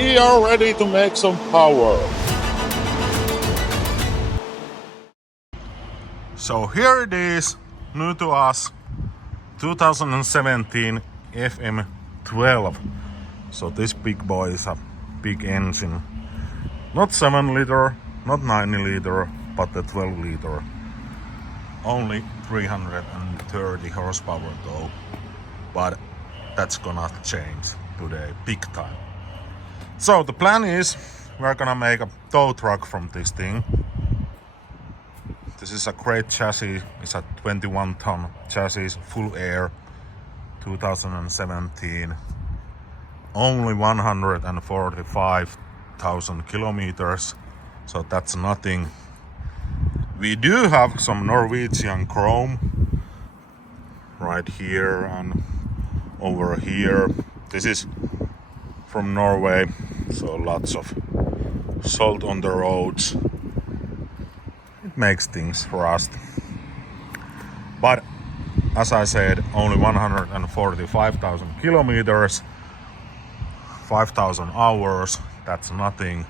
we are ready to make some power. So here it is, new to us, 2017 FM12. So this big boy is a big engine. Not 7 liter, not 9 liter, but the 12 liter. Only 330 horsepower though. But that's gonna change today, big time. So the plan is, we're gonna make a tow truck from this thing. This is a great chassis. It's a 21-ton chassis, full air, 2017. Only 145,000 kilometers, so that's nothing. We do have some Norwegian chrome right here and over here. This is from Norway, so lots of salt on the roads. It makes things rust. But as I said, only 145,000 kilometers, 5,000 hours, that's nothing.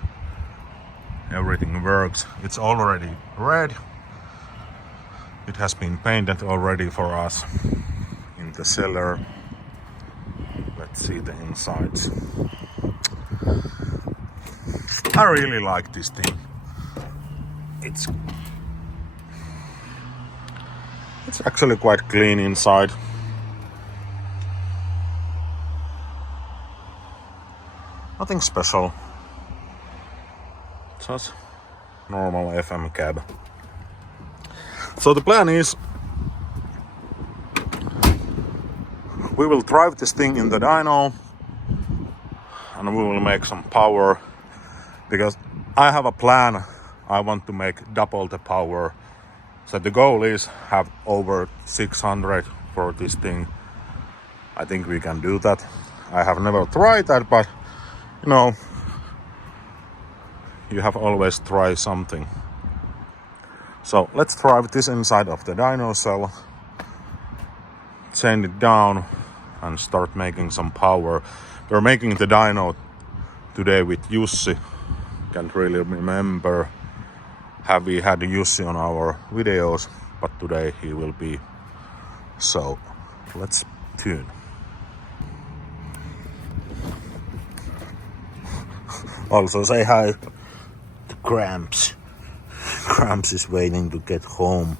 Everything works. It's already red. It has been painted already for us in the cellar. Let's see the insides. I really like this thing. It's actually quite clean inside. Nothing special. Just normal FM cab. So the plan is, we will drive this thing in the dyno and we will make some power, because I have a plan. I want to make double the power. So the goal is have over 600 for this thing. I think we can do that. I have never tried that, but you know, you have always tried something. So let's drive this inside of the dyno cell, chain it down and start making some power. We're making the dyno today with Jussi. Can't really remember have we had Jussi on our videos, but today he will be. So let's tune. Also say hi to Cramps. Cramps is waiting to get home.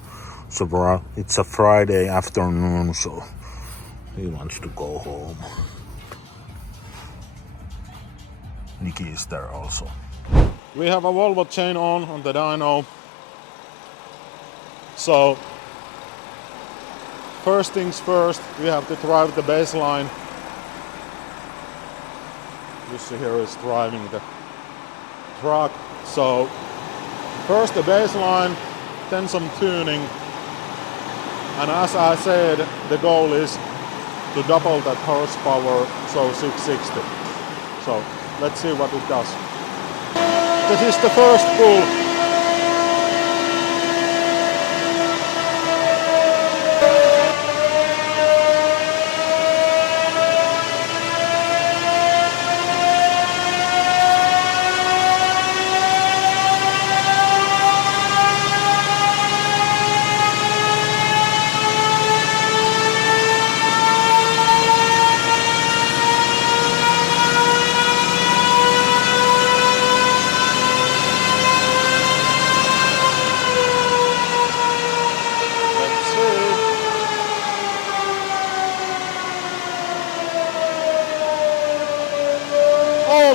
So it's a Friday afternoon, so he wants to go home. Nikki is there also. We have a Volvo chain on the dyno. So first things first, we have to drive the baseline. Jussi here is driving the truck. So first the baseline, then some tuning. And as I said, the goal is to double that horsepower, so 660. So let's see what it does. This is the first pull.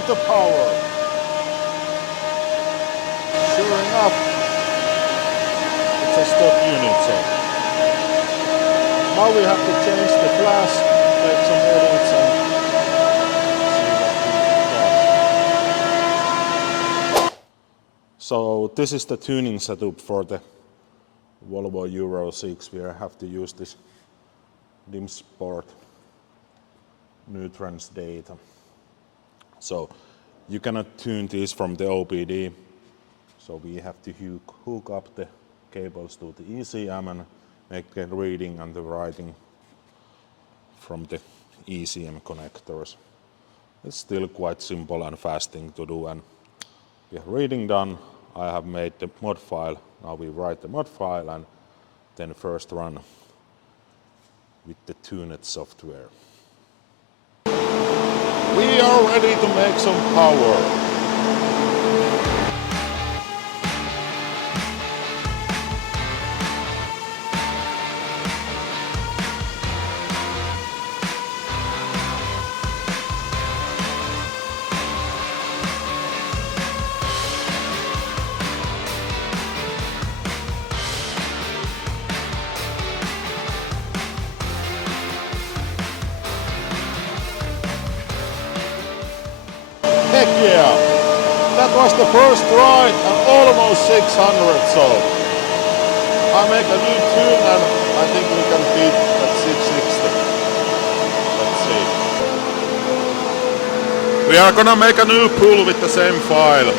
The power. Sure enough, it's a stock unit, so now we have to change the flash, make some edits and see what we got. So this is the tuning setup for the Volvo Euro 6. We have to use this dim sport nutrients data. So you cannot tune this from the OBD. So we have to hook up the cables to the ECM and make the reading and the writing from the ECM connectors. It's still quite simple and fast thing to do, and we have reading done. I have made the mod file. Now we write the mod file and then first run with the tuned software. We are ready to make some power. Heck yeah! That was the first try and almost 600, so I make a new tune and I think we can beat that 660. Let's see. We are gonna make a new pool with the same file.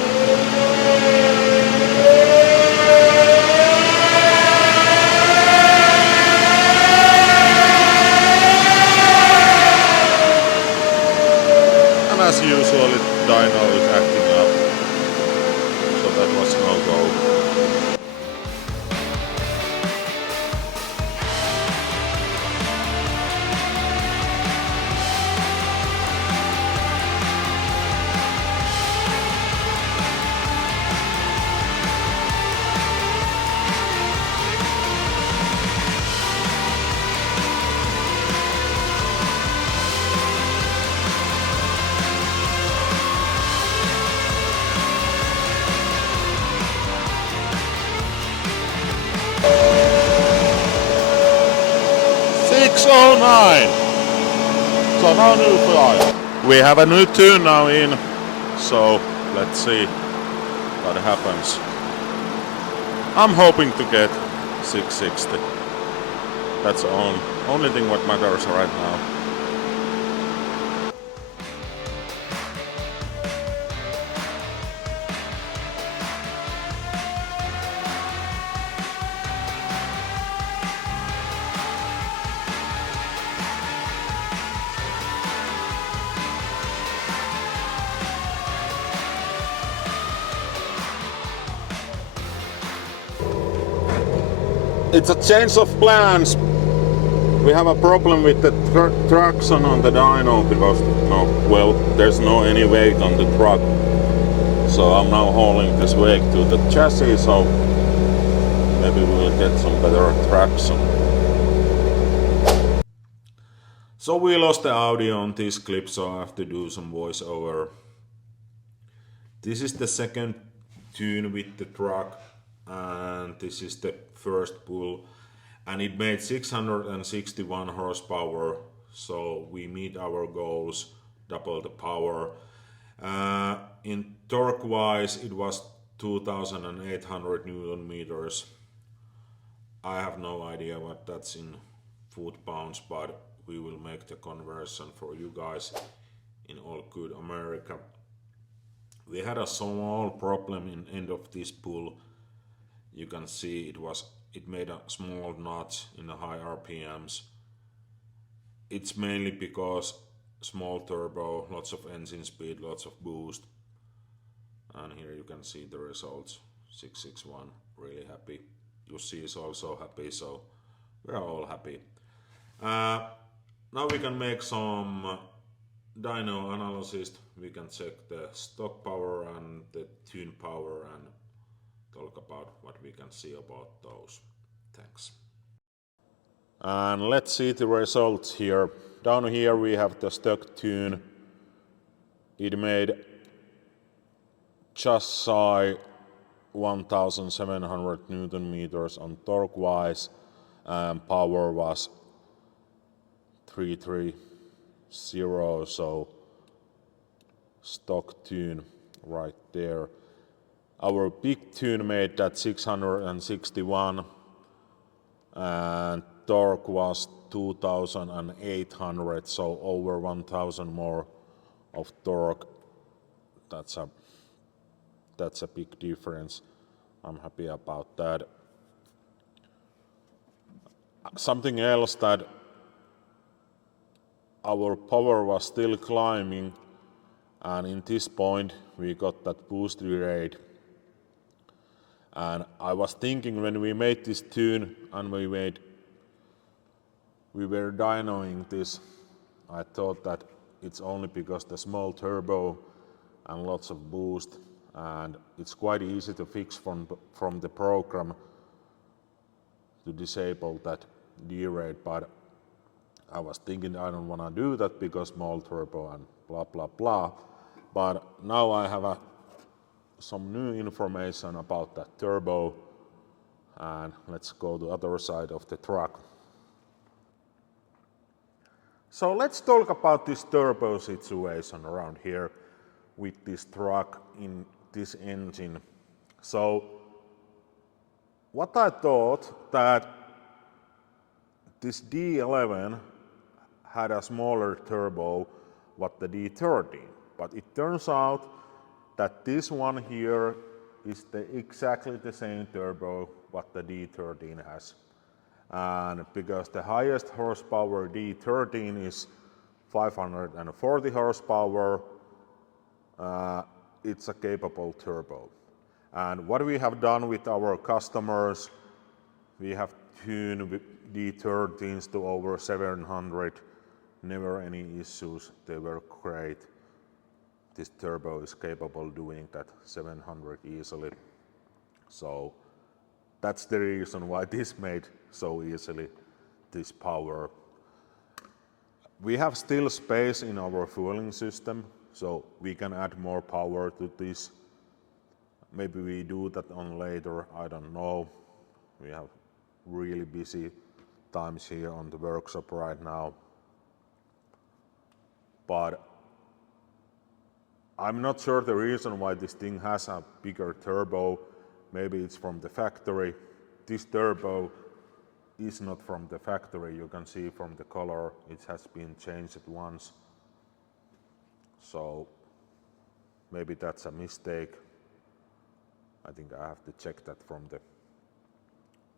And as usual, Dyno is acting up, so that was no go. So now new file. We have a new tune now in, so let's see what happens. I'm hoping to get 660. That's the only thing what matters right now. It's a change of plans. We have a problem with the traction on the dyno because there's no any weight on the truck. So I'm now hauling this weight to the chassis, so maybe we'll get some better traction. So we lost the audio on this clip, so I have to do some voiceover. This is the second tune with the truck, and this is the first pull, and it made 661 horsepower, so we meet our goals, double the power. In torque wise it was 2800 Newton meters. I have no idea what that's in foot-pounds, but we will make the conversion for you guys in all good America. We had a small problem in end of this pull. You can see it made a small notch in the high RPMs. It's mainly because small turbo, lots of engine speed, lots of boost. And here you can see the results. 661, really happy. Jussi is also happy, so we're all happy. Now we can make some dyno analysis. We can check the stock power and the tune power and talk about what we can see about those. Thanks. And let's see the results here. Down here we have the stock tune. It made just shy 1700 Newton meters on torque wise, and power was 330, so stock tune right there. Our big tune made that 661 and torque was 2800, so over 1000 more of torque. That's a big difference. I'm happy about that. Something else that our power was still climbing, And in this point we got that boost rate. And I was thinking when we made this tune and we were dynoing this, I thought that it's only because the small turbo and lots of boost, and it's quite easy to fix from the program to disable that D-rate, but I was thinking I don't want to do that because small turbo and blah blah blah. But now I have some new information about that turbo, and let's go to the other side of the truck. So let's talk about this turbo situation around here with this truck in this engine. So what I thought that this D11 had a smaller turbo what the D13, but it turns out that this one here is exactly the same turbo what the D13 has. And because the highest horsepower D13 is 540 horsepower, it's a capable turbo. And what we have done with our customers, we have tuned D13s to over 700, never any issues, they were great. This turbo is capable doing that 700 easily. So that's the reason why this made so easily this power. We have still space in our fueling system, so we can add more power to this. Maybe we do that on later, I don't know. We have really busy times here on the workshop right now. But I'm not sure the reason why this thing has a bigger turbo. Maybe it's from the factory. This turbo is not from the factory. You can see from the color it has been changed once. So maybe that's a mistake. I think I have to check that from the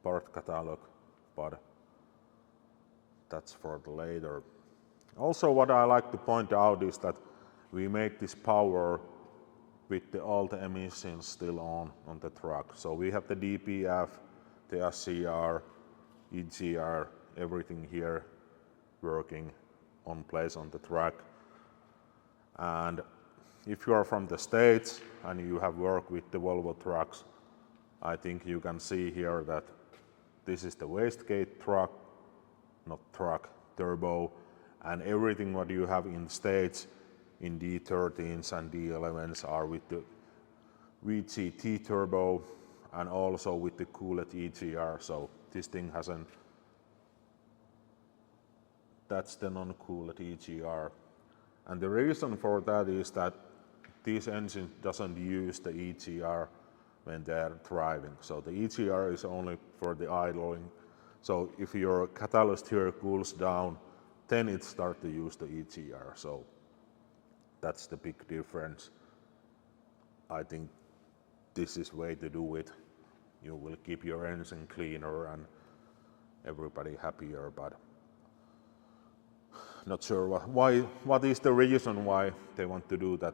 part catalog, but that's for the later. Also, what I like to point out is that we make this power with all the emissions still on the truck. So we have the DPF, the SCR, EGR, everything here working on place on the truck. And if you are from the States and you have worked with the Volvo trucks, I think you can see here that this is the wastegate truck, not truck, turbo, and everything what you have in States in D13s and D11s are with the VGT turbo and also with the cooled EGR. So this thing hasn't, that's the non-cooled EGR. And the reason for that is that this engine doesn't use the EGR when they're driving. So the EGR is only for the idling. So if your catalyst here cools down, then it starts to use the EGR. So that's the big difference. I think this is way to do it. You will keep your engine cleaner and everybody happier, but not sure what is the reason why they want to do that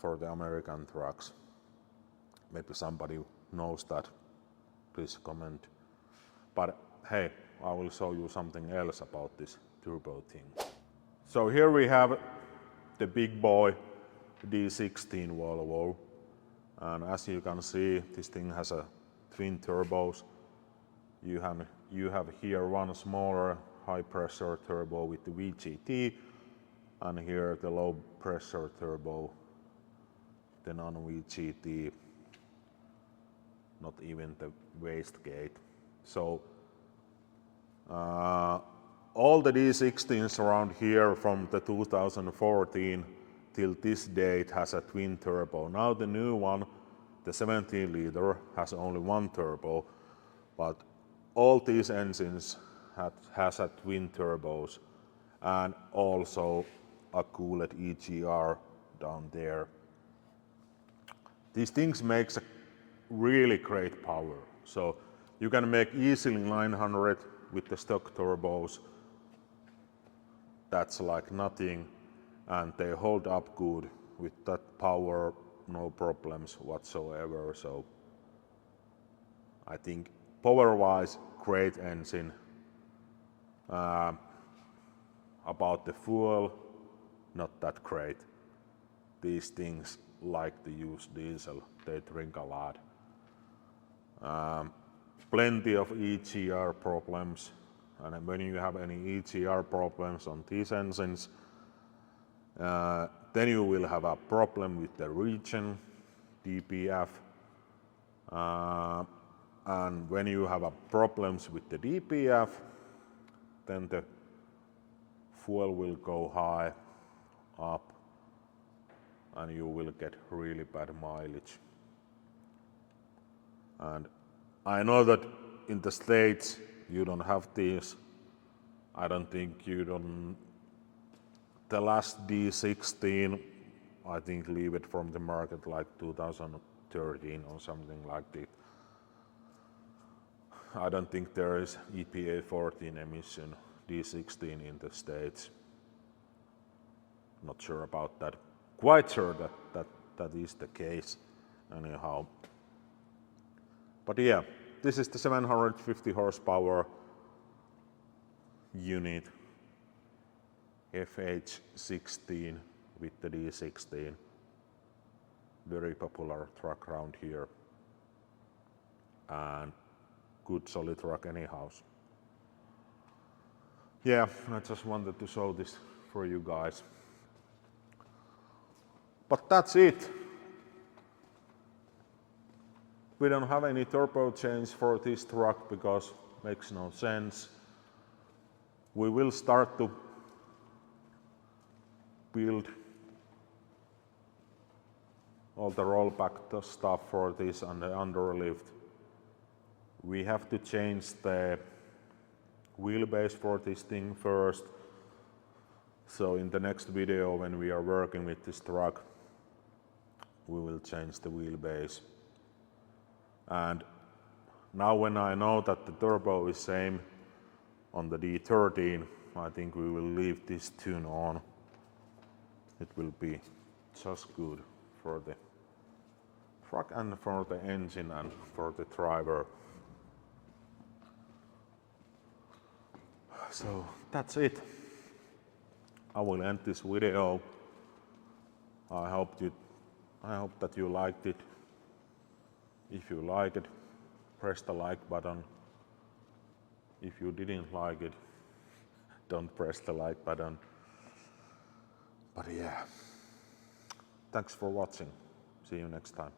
for the American trucks. Maybe somebody knows that, please comment. But hey, I will show you something else about this turbo thing. So here we have the big boy D16 Volvo, and as you can see, this thing has a twin turbos. You have here one smaller high pressure turbo with the VGT, and here the low pressure turbo, the non-VGT, not even the wastegate. So all the D16s around here from the 2014 till this date has a twin turbo. Now the new one, the 17 liter, has only one turbo, but all these engines has a twin turbos and also a cooled EGR down there. These things makes a really great power. So you can make easily 900 with the stock turbos. That's like nothing. and they hold up good with that power, no problems whatsoever. So I think power-wise, great engine. About the fuel, not that great. These things like to use diesel, they drink a lot. Plenty of EGR problems, and when you have any EGR problems on these engines, then you will have a problem with the regen, DPF, and when you have problems with the DPF, then the fuel will go high up and you will get really bad mileage. And I know that in the States you don't have these. I don't think you don't. The last D16, I think, leave it from the market like 2013 or something like that. I don't think there is EPA 14 emission D16 in the States. Not sure about that. Quite sure that is the case anyhow. But yeah, this is the 750 horsepower unit FH16 with the D16. Very popular truck around here. And good solid truck anyhow. Yeah, I just wanted to show this for you guys. But that's it. We don't have any turbo change for this truck because it makes no sense. We will start to build all the rollback stuff for this and the underlift. We have to change the wheelbase for this thing first. So in the next video, when we are working with this truck, we will change the wheelbase. And now when I know that the turbo is same on the D13, I think we will leave this tune on. It will be just good for the truck and for the engine and for the driver. So that's it. I will end this video. I hope that you liked it. If you like it, press the like button. If you didn't like it, don't press the like button. But yeah, thanks for watching. See you next time.